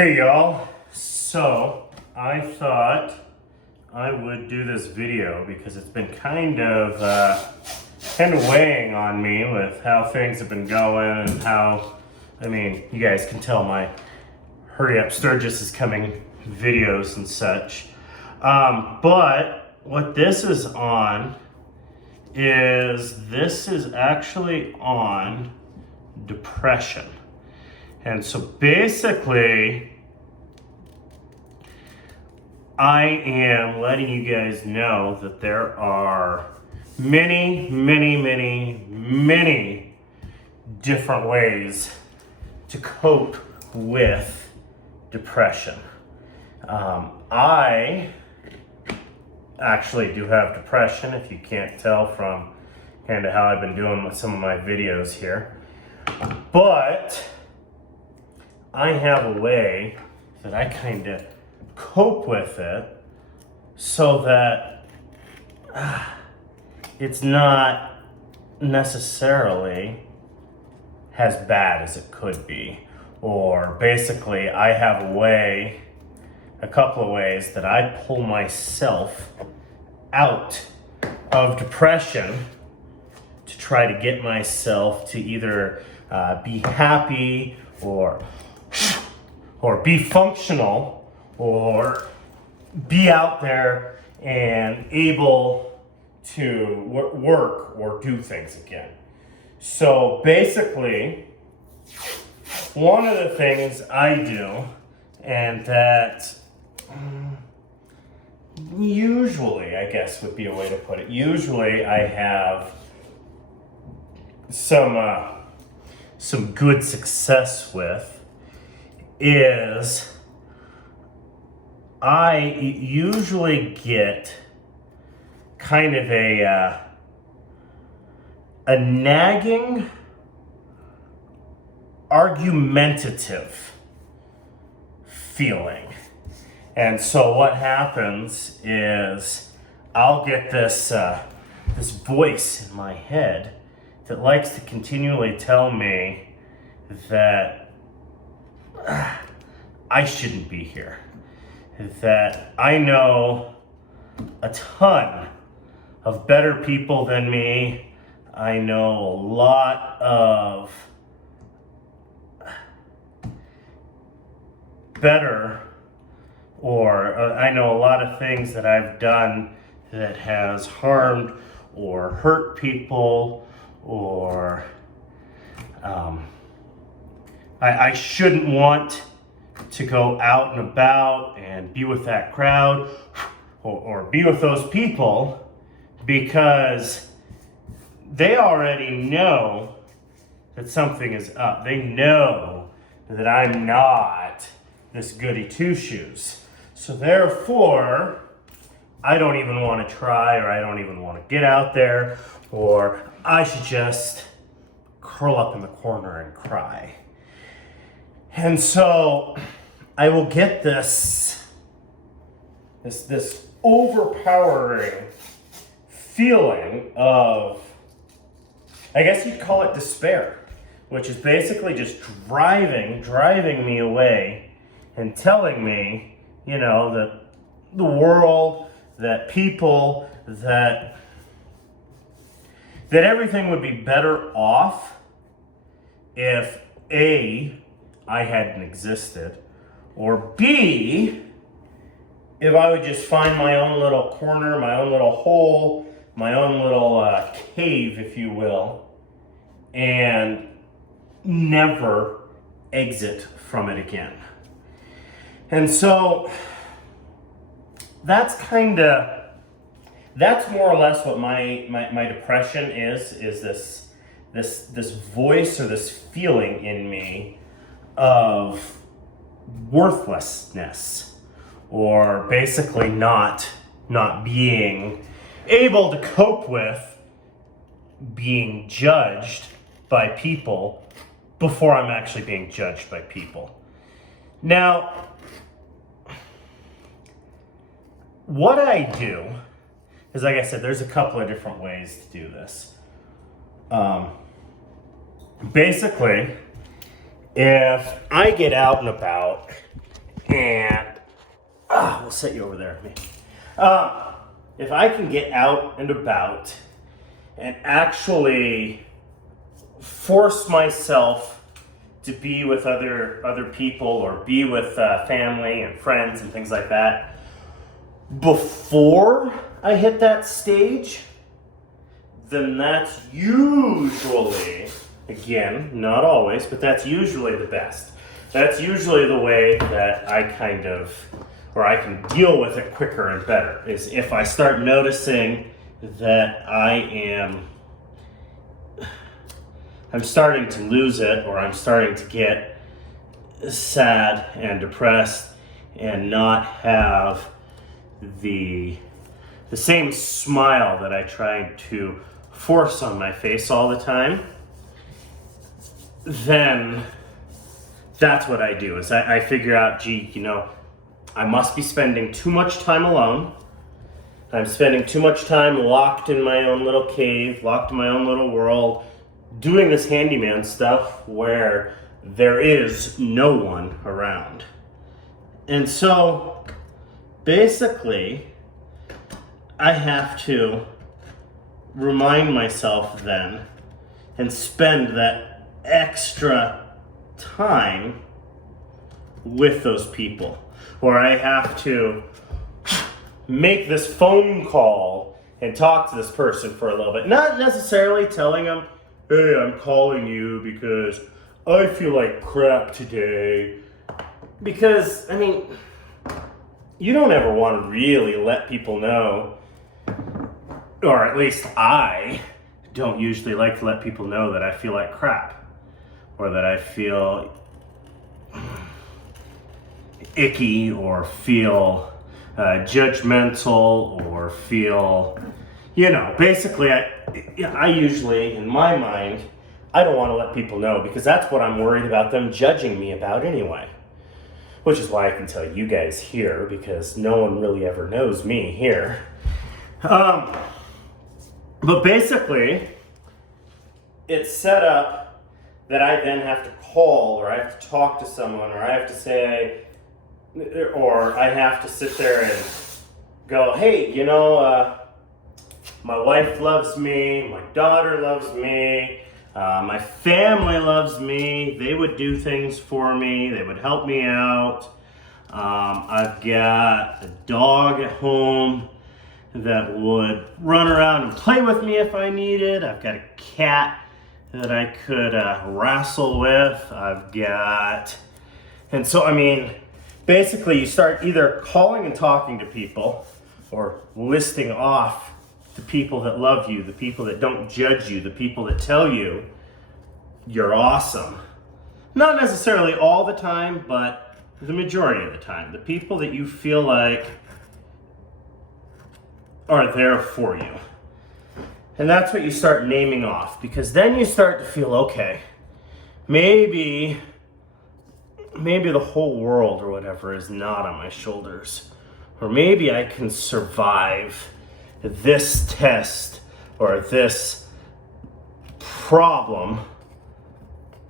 Hey y'all, so I thought I would do this video because it's been kind of weighing on me with how things have been going and how, you guys can tell my hurry up Sturgis is coming videos and such. But what this is on this is actually on depression. And so basically, I am letting you guys know that there are many different ways to cope with depression. I actually do have depression, if you can't tell from kind of how I've been doing some of my videos here. But I have a way that I kind of cope with it so that it's not necessarily as bad as it could be. Or basically, I have a couple of ways that I pull myself out of depression to try to get myself to either be happy or be functional or be out there and able to work or do things again. So basically, one of the things I do, and that usually, I guess would be a way to put it, usually I have some good success with, is I usually get kind of a nagging, argumentative feeling. And so what happens is I'll get this voice in my head that likes to continually tell me that I shouldn't be here. That I know a ton of better people than me. I know a lot of better, or I know a lot of things that I've done that has harmed or hurt people, or I shouldn't want to go out and about and be with that crowd or be with those people because they already know that something is up. They know that I'm not this goody two-shoes. So therefore, I don't even want to try, or I don't even want to get out there, or I should just curl up in the corner and cry. And so I will get this overpowering feeling of, I guess you'd call it despair, which is basically just driving me away and telling me, that the world, that people, that everything would be better off if A, I hadn't existed, or B, if I would just find my own little corner, my own little hole, my own little cave, if you will, and never exit from it again. And so that's more or less what my depression is this voice or this feeling in me of worthlessness, or basically not being able to cope with being judged by people before I'm actually being judged by people. Now, what I do is, like I said, there's a couple of different ways to do this. Basically, if I get out and about and we'll set you over there. If I can get out and about and actually force myself to be with other people or be with family and friends and things like that before I hit that stage, then that's usually, again, not always, but that's usually the best. That's usually the way that I can deal with it quicker and better, is if I start noticing that I'm starting to lose it, or I'm starting to get sad and depressed and not have the same smile that I try to force on my face all the time, then that's what I do, is I figure out, I must be spending too much time alone. I'm spending too much time locked in my own little cave, locked in my own little world, doing this handyman stuff where there is no one around. And so, basically, I have to remind myself then and spend that extra time with those people, or I have to make this phone call and talk to this person for a little bit, not necessarily telling them, hey, I'm calling you because I feel like crap today, because you don't ever want to really let people know, or at least I don't usually like to let people know that I feel like crap, or that I feel icky, or feel judgmental, or feel, basically I usually, in my mind, I don't want to let people know, because that's what I'm worried about them judging me about anyway. Which is why I can tell you guys here, because no one really ever knows me here. But basically, it's set up that I then have to call, or I have to talk to someone, or I have to say, or I have to sit there and go, hey, my wife loves me, my daughter loves me, my family loves me, they would do things for me, they would help me out. I've got a dog at home that would run around and play with me if I needed. I've got a cat that I could wrestle with. And so, basically you start either calling and talking to people, or listing off the people that love you, the people that don't judge you, the people that tell you you're awesome. Not necessarily all the time, but the majority of the time. The people that you feel like are there for you. And that's what you start naming off, because then you start to feel, okay, maybe the whole world or whatever is not on my shoulders. Or maybe I can survive this test or this problem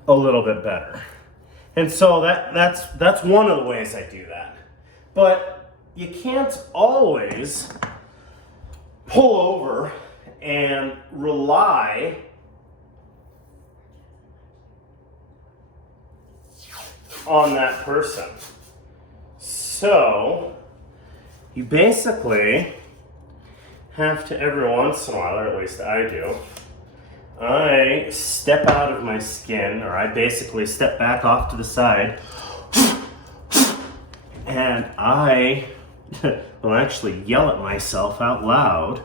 a little bit better. And so that's one of the ways I do that. But you can't always pull over and rely on that person. So you basically have to, every once in a while, or at least I do, I step out of my skin, or I basically step back off to the side, and I will actually yell at myself out loud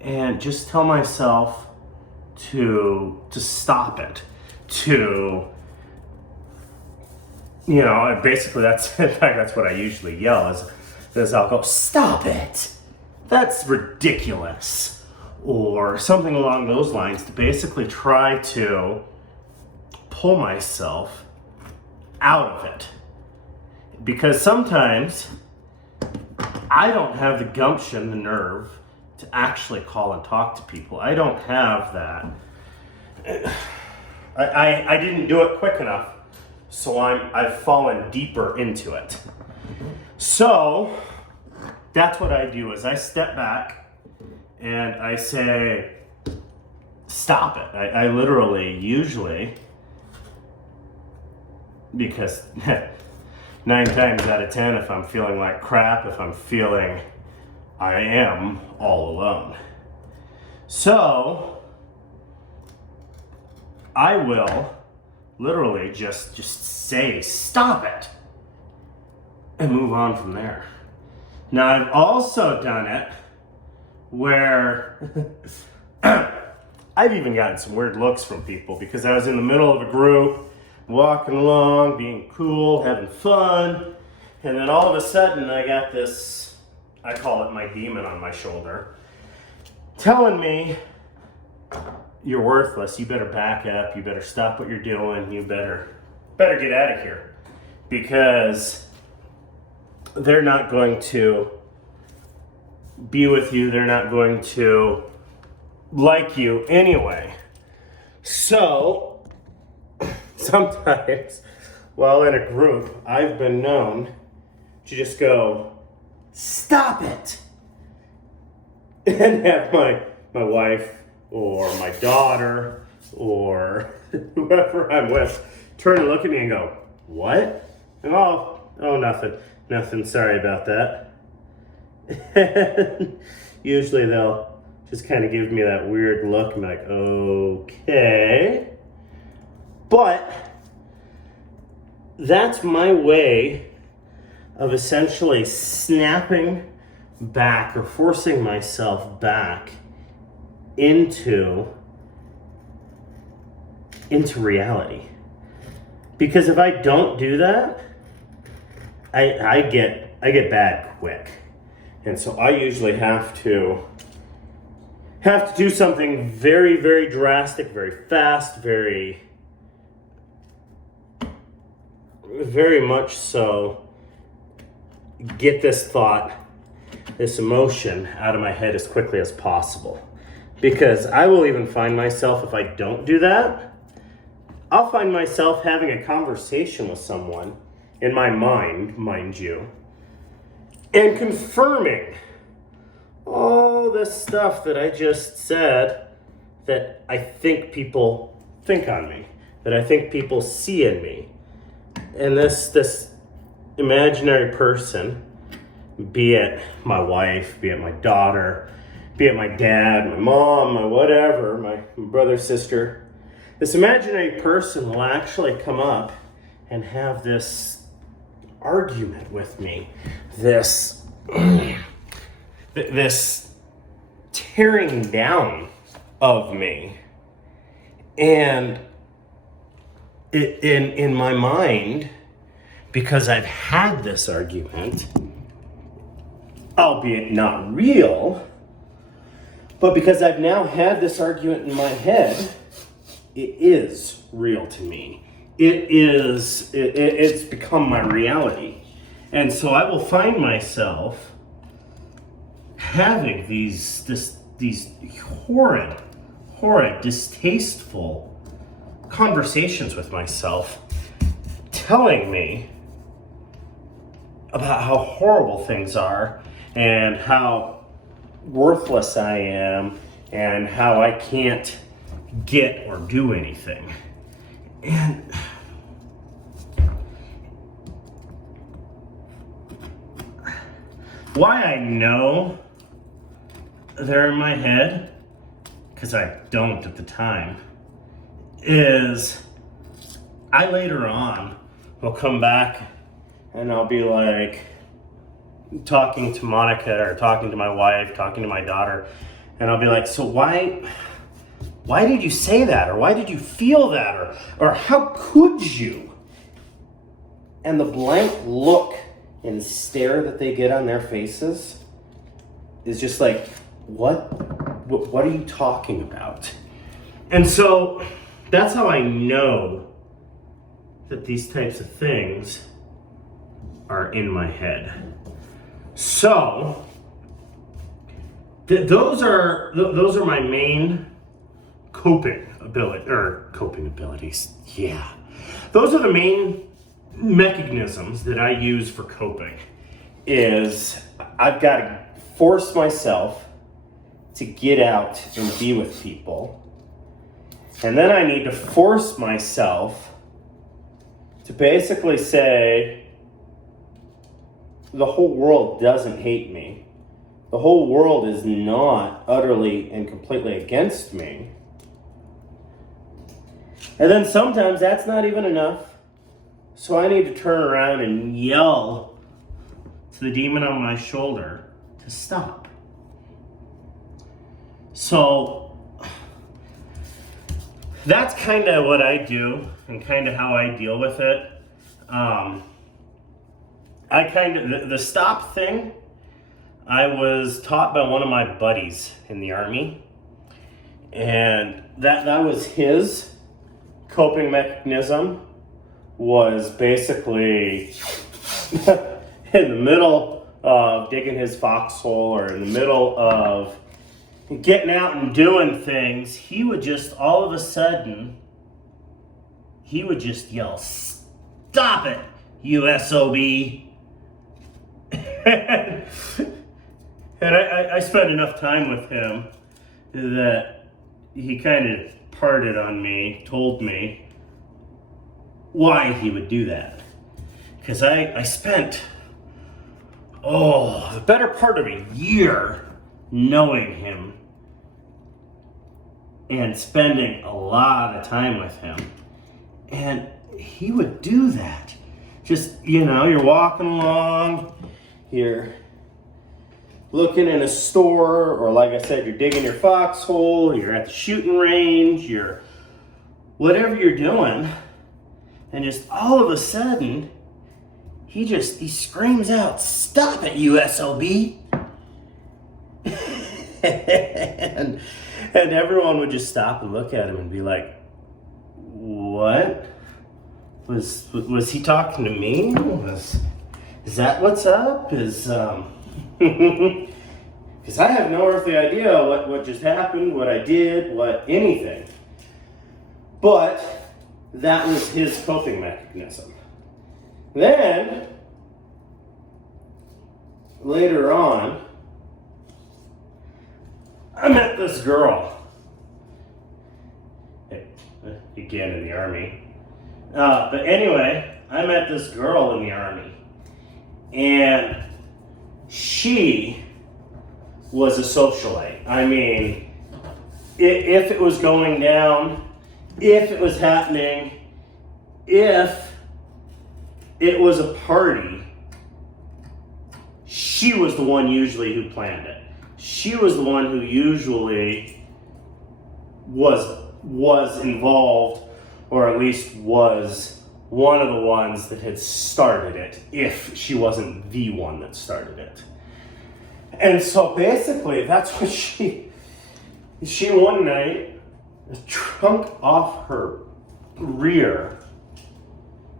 and just tell myself to stop it, basically that's, in fact, that's what I usually yell, is I'll go, stop it, that's ridiculous, or something along those lines, to basically try to pull myself out of it. Because sometimes I don't have the gumption, the nerve, to actually call and talk to people. I don't have that. I didn't do it quick enough. So I've fallen deeper into it. So that's what I do is I step back and I say, stop it. I literally, usually, because 9 times out of 10, if I'm feeling like crap, if I'm feeling I am all alone. So I will literally just say, stop it, and move on from there. Now, I've also done it where I've even gotten some weird looks from people because I was in the middle of a group, walking along, being cool, having fun, and then all of a sudden I got this, I call it my demon on my shoulder, telling me, you're worthless, you better back up, you better stop what you're doing, you better get out of here, because they're not going to be with you, they're not going to like you anyway. So sometimes while in a group, I've been known to just go, stop it, and have my wife or my daughter or whoever I'm with turn and look at me and go, what? And oh, nothing, sorry about that. And usually they'll just kind of give me that weird look. I'm like, okay. But that's my way of essentially snapping back or forcing myself back into reality. Because if I don't do that, I get bad quick. And so I usually have to do something very, very drastic, very fast, very much so get this thought, this emotion out of my head as quickly as possible. Because I will even find myself, if I don't do that, I'll find myself having a conversation with someone in my mind you, and confirming all this stuff that I just said that I think people think on me, that I think people see in me. And this imaginary person, be it my wife, be it my daughter, be it my dad, my mom, my whatever, my brother, sister, this imaginary person will actually come up and have this argument with me, this tearing down of me. And in my mind, because I've had this argument, albeit not real, but because I've now had this argument in my head, it is real to me. It's become my reality. And so I will find myself having these horrid, distasteful conversations with myself, telling me about how horrible things are and how worthless I am and how I can't get or do anything. And why I know they're in my head, because I don't at the time, is I later on will come back and I'll be like talking to Monica or talking to my wife, talking to my daughter, and I'll be like, so why did you say that? Or why did you feel that? Or how could you? And the blank look and stare that they get on their faces is just like, what are you talking about? And so that's how I know that these types of things are in my head. So those are my main coping abilities. Yeah. those are the main mechanisms that I use for coping. Is I've got to force myself to get out and be with people. And then I need to force myself to basically say, the whole world doesn't hate me. The whole world is not utterly and completely against me. And then sometimes that's not even enough. So I need to turn around and yell to the demon on my shoulder to stop. So that's kind of what I do and kind of how I deal with it. The stop thing, I was taught by one of my buddies in the Army, and that was his coping mechanism, was basically in the middle of digging his foxhole or in the middle of getting out and doing things, he would just all of a sudden, he would just yell, "Stop it, you SOB." And I spent enough time with him that he kind of parted on me, told me why he would do that. Because I spent, the better part of a year knowing him and spending a lot of time with him. And he would do that. Just, you're walking along, you're looking in a store, or like I said, you're digging your foxhole, you're at the shooting range, you're whatever you're doing, and just all of a sudden, he screams out, "Stop it, you SOB!" and everyone would just stop and look at him and be like, "What? Was he talking to me? Is that what's up? Because I have no earthly idea what just happened, what I did, what anything." But that was his coping mechanism. Then, later on, I met this girl. Again, in the Army. But anyway, I met this girl in the Army. And she was a socialite. I mean, if it was going down, if it was happening, if it was a party, she was the one usually who planned it. She was the one who usually was involved, or at least was one of the ones that had started it, if she wasn't the one that started it. And so basically, that's what she one night, the trunk off her rear,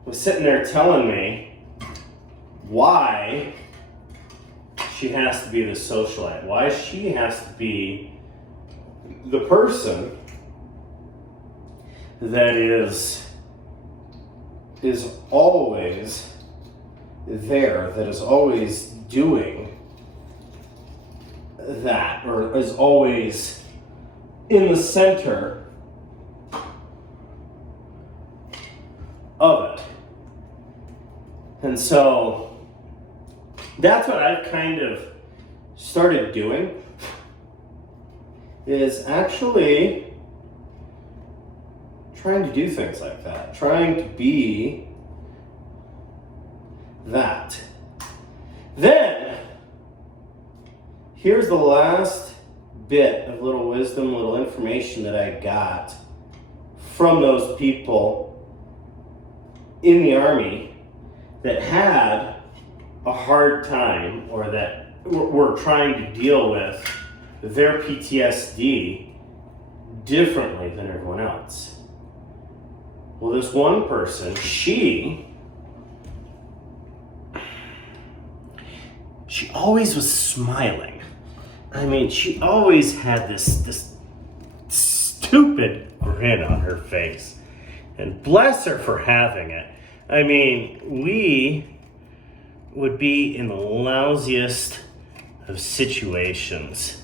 was sitting there telling me why she has to be the socialite, why she has to be the person that is always there, that is always doing that, or is always in the center of it. And so that's what I've kind of started doing, is actually trying to do things like that, trying to be that. Then, here's the last bit of little wisdom, little information that I got from those people in the Army that had a hard time, or that were trying to deal with their PTSD differently than everyone else. Well, this one person, she always was smiling. I mean, she always had this stupid grin on her face. And bless her for having it. I mean, we would be in the lousiest of situations.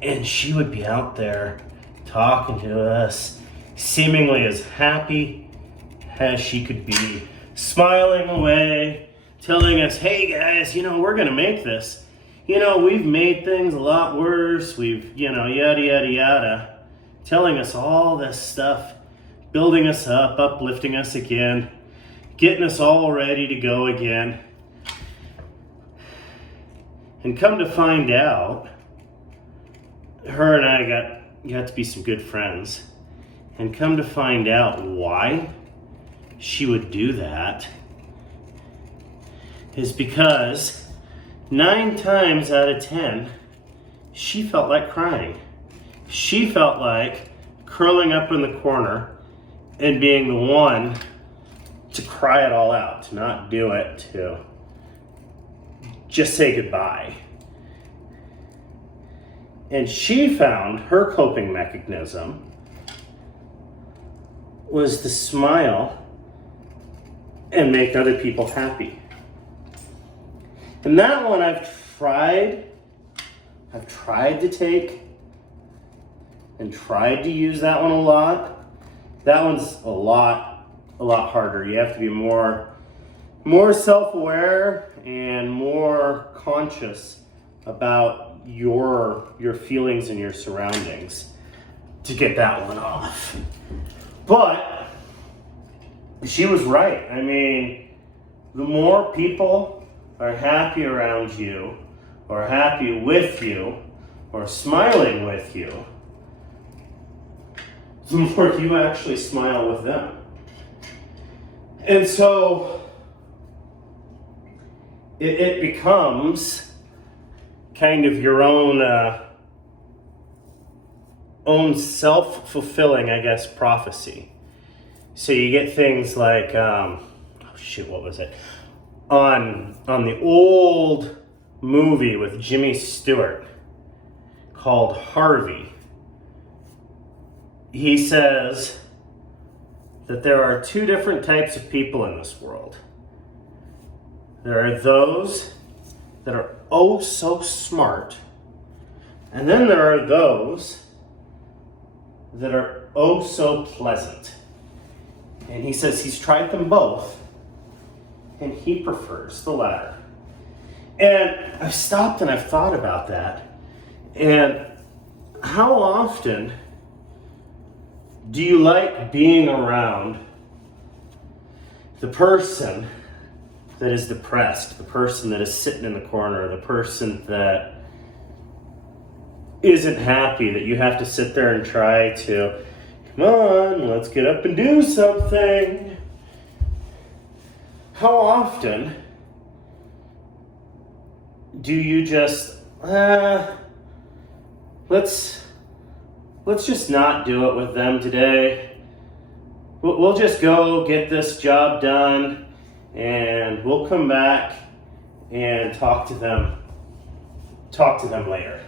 And she would be out there talking to us, seemingly as happy as she could be, smiling away, telling us, hey guys, we're gonna make this. We've made things a lot worse. We've, yada, yada, yada. Telling us all this stuff, building us up, uplifting us again, getting us all ready to go again. And come to find out, her and I got to be some good friends. And come to find out why she would do that is because 9 times out of 10, she felt like crying. She felt like curling up in the corner and being the one to cry it all out, to not do it, to just say goodbye. And she found her coping mechanism was to smile and make other people happy. And that one I've tried to take and tried to use that one a lot. That one's a lot harder. You have to be more self-aware and more conscious about your feelings and your surroundings to get that one off. But she was right. I mean, the more people are happy around you, or happy with you, or smiling with you, the more you actually smile with them. And so it becomes kind of your own self-fulfilling, I guess, prophecy. So you get things like, what was it? On the old movie with Jimmy Stewart called Harvey, he says that there are 2 different types of people in this world. There are those that are oh so smart, and then there are those that are oh so pleasant. And he says he's tried them both, and he prefers the latter. And I've stopped and I've thought about that. And how often do you like being around the person that is depressed, the person that is sitting in the corner, the person that isn't happy, that you have to sit there and try to, come on, let's get up and do something. How often do you just, let's just not do it with them today. We'll just go get this job done, and we'll come back and talk to them later.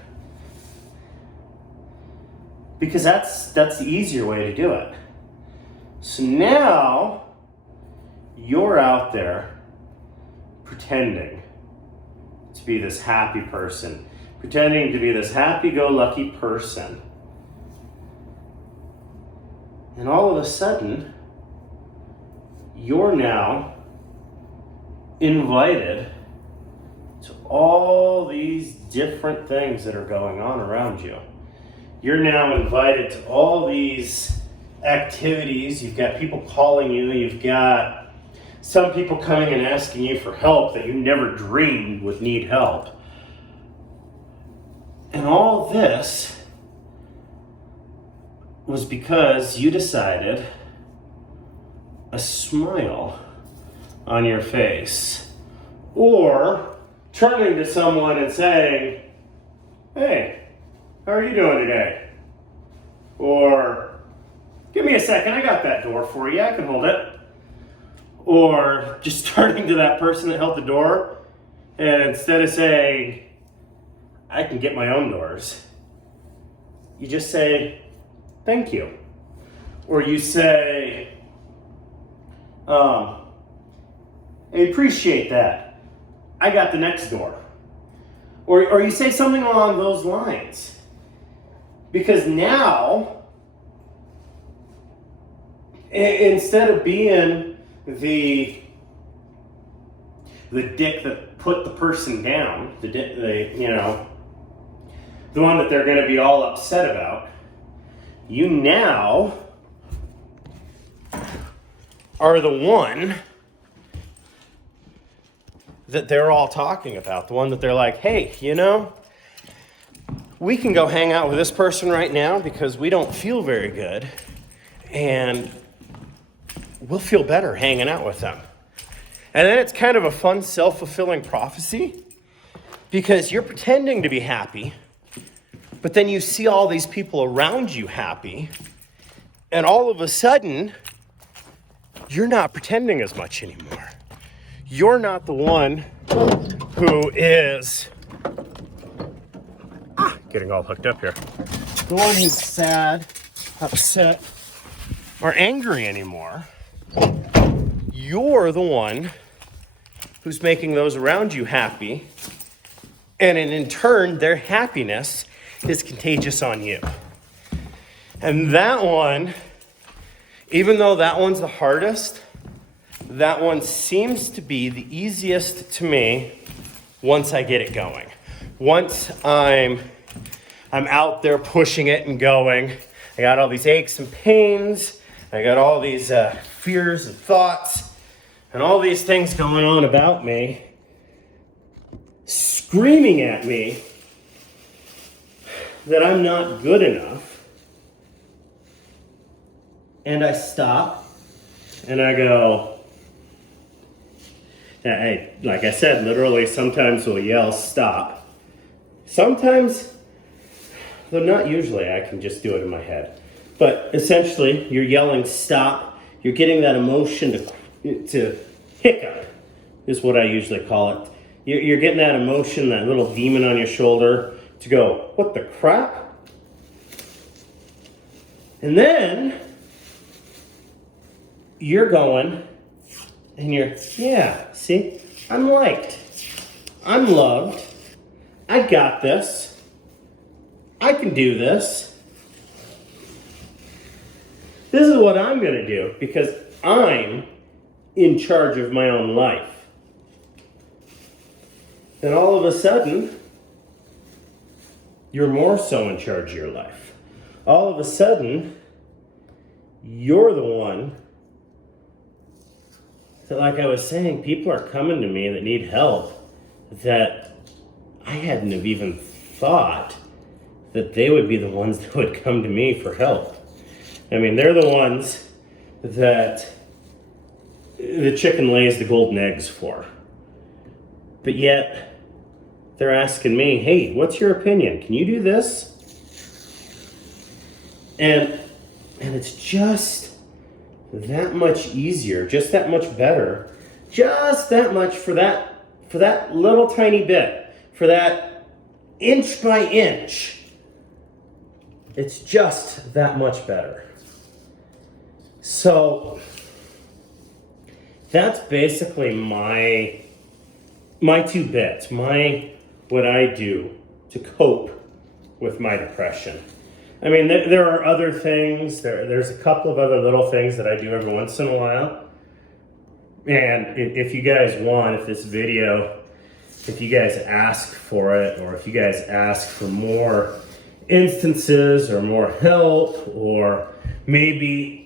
Because that's the easier way to do it. So now you're out there pretending to be this happy person, pretending to be this happy-go-lucky person. And all of a sudden, you're now invited to all these different things that are going on around you. You're now invited to all these activities. You've got people calling you. You've got some people coming and asking you for help that you never dreamed would need help. And all this was because you decided a smile on your face, or turning to someone and saying, hey, how are you doing today? Or, give me a second, I got that door for you, I can hold it. Or just turning to that person that held the door, and instead of saying, I can get my own doors, you just say, thank you. or you say, I appreciate that. I got the next door. Or you say something along those lines. Because now, instead of being the dick that put the person down, the one that they're going to be all upset about, you now are the one that they're all talking about. The one that they're like, hey, we can go hang out with this person right now because we don't feel very good. And we'll feel better hanging out with them. And then it's kind of a fun self-fulfilling prophecy because you're pretending to be happy, but then you see all these people around you happy, and all of a sudden, you're not pretending as much anymore. You're not the one who is getting all hooked up here. The one who's sad, upset, or angry anymore. You're the one who's making those around you happy, and in turn, their happiness is contagious on you. And that one, even though that one's the hardest, that one seems to be the easiest to me once I get it going. Once I'm out there pushing it and going, I got all these aches and pains, I got all these fears and thoughts, and all these things going on about me, screaming at me that I'm not good enough. And I stop and I go, like I said, literally sometimes we'll yell, stop. Sometimes, though not usually, I can just do it in my head. But essentially, you're yelling, stop. You're getting that emotion to hiccup, is what I usually call it. You're getting that emotion, that little demon on your shoulder, to go, what the crap? And then you're going, and you're, yeah, see, I'm liked. I'm loved. I got this. I can do this. This is what I'm going to do because I'm in charge of my own life. Then all of a sudden, you're more so in charge of your life. All of a sudden, you're the one that, like I was saying, people are coming to me that need help that I hadn't have even thought that they would be the ones that would come to me for help. I mean, they're the ones that the chicken lays the golden eggs for. But yet, they're asking me, hey, what's your opinion? Can you do this? And it's just that much easier, just that much better, just that much for that little tiny bit, for that inch by inch. It's just that much better. So that's basically my two bits, what I do to cope with my depression. I mean, there are other things. There's a couple of other little things that I do every once in a while. And if you guys want, if you guys ask for it, or if you guys ask for more instances or more help, or maybe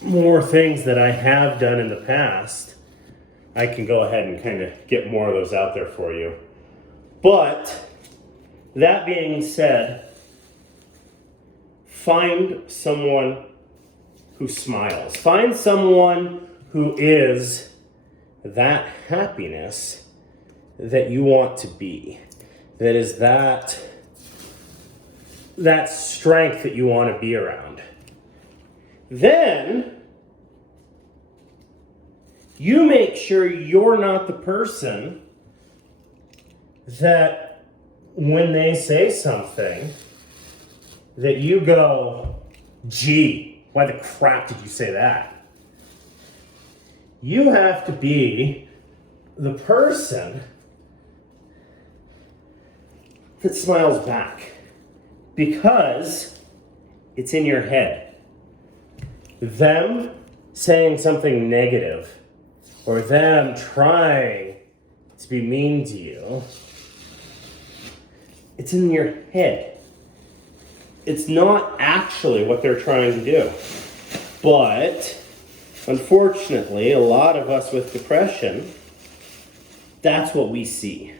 more things that I have done in the past, I can go ahead and kind of get more of those out there for you. But that being said, find someone who smiles. Find someone who is that happiness that you want to be. That is that strength that you want to be around. Then you make sure you're not the person that when they say something that you go, gee, Why the crap did you say that? You have to be the person that smiles back because it's in your head. Them saying something negative or them trying to be mean to you, it's in your head. It's not actually what they're trying to do. But unfortunately, a lot of us with depression, that's what we see.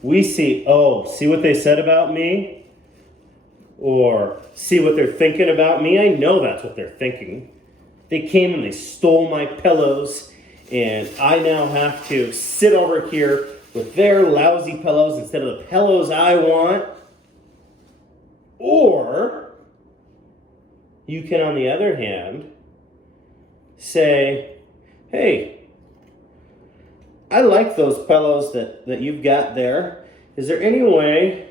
We see, oh, see what they said about me? Or see what they're thinking about me? I know that's what they're thinking. They came and they stole my pillows, and I now have to sit over here with their lousy pillows instead of the pillows I want. Or you can, on the other hand, say, hey, I like those pillows that you've got there. Is there any way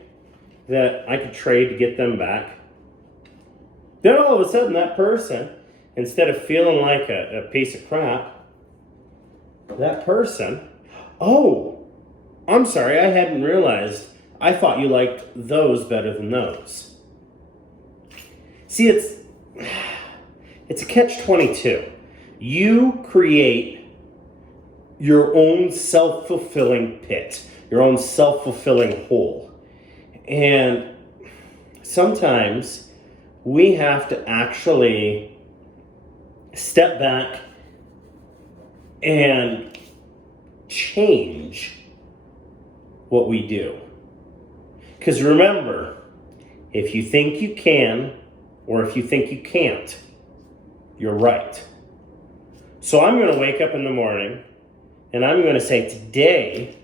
that I could trade to get them back? Then all of a sudden that person, instead of feeling like a piece of crap, that person, oh, I'm sorry, I hadn't realized. I thought you liked those better than those. See, it's a catch-22. You create your own self-fulfilling pit, your own self-fulfilling hole. And sometimes we have to actually step back and change what we do. Because remember, if you think you can, or if you think you can't, you're right. So I'm going to wake up in the morning and I'm going to say, today,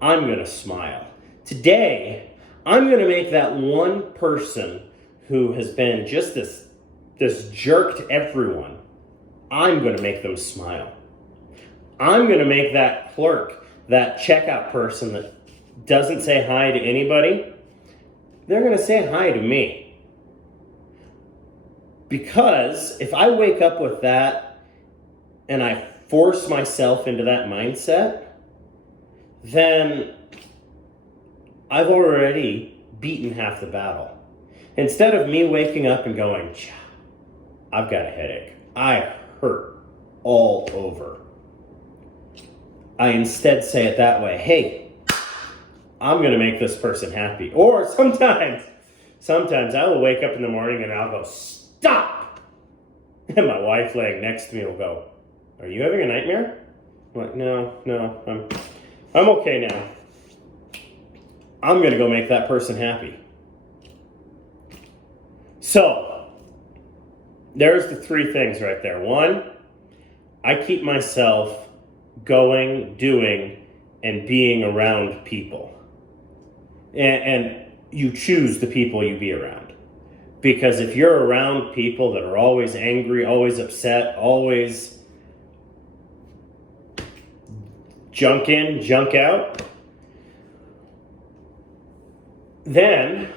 I'm going to smile. Today, I'm going to make that one person who has been just this jerk to everyone, I'm going to make them smile. I'm going to make that clerk, that checkout person that doesn't say hi to anybody, they're going to say hi to me. Because if I wake up with that and I force myself into that mindset, then I've already beaten half the battle. Instead of me waking up and going, I've got a headache, I hurt all over, I instead say it that way, hey, I'm going to make this person happy. Or sometimes I will wake up in the morning and I'll go, stop! And my wife laying next to me will go, are you having a nightmare? I'm like, no, I'm okay now. I'm going to go make that person happy. So, there's the three things right there. One, I keep myself going, doing, and being around people. And you choose the people you be around. Because if you're around people that are always angry, always upset, always junk in, junk out, then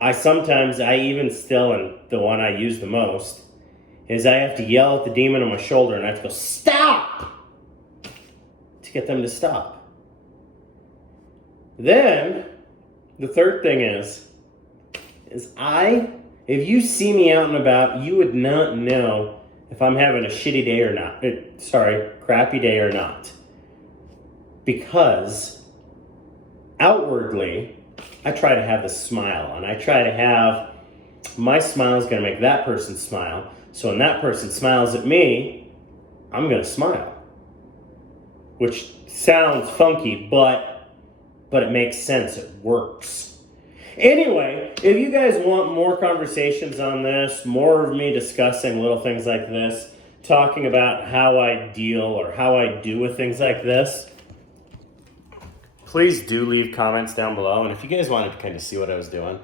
I even still, and the one I use the most, is I have to yell at the demon on my shoulder and I have to go, stop! To get them to stop. Then, the third thing is if you see me out and about, you would not know if I'm having a shitty day or not. Crappy day or not. Because outwardly, I try to have the smile, and I try to have my smile is going to make that person smile. So when that person smiles at me, I'm going to smile. Which sounds funky, but it makes sense. It works. Anyway, if you guys want more conversations on this, more of me discussing little things like this, talking about how I deal or how I do with things like this, please do leave comments down below. And if you guys wanted to kind of see what I was doing,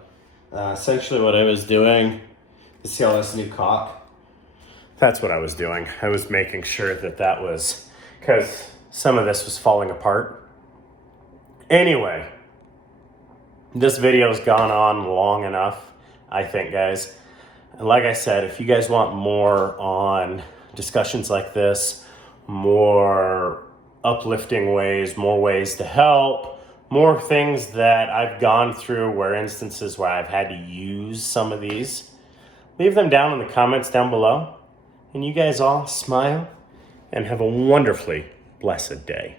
essentially what I was doing, you see all this new caulk? That's what I was doing. I was making sure that was, because some of this was falling apart. Anyway, this video's gone on long enough. I think, guys. And like I said, if you guys want more on discussions like this, more uplifting ways, more ways to help, more things that I've gone through where instances where I've had to use some of these, leave them down in the comments down below. And you guys all smile and have a wonderfully blessed day.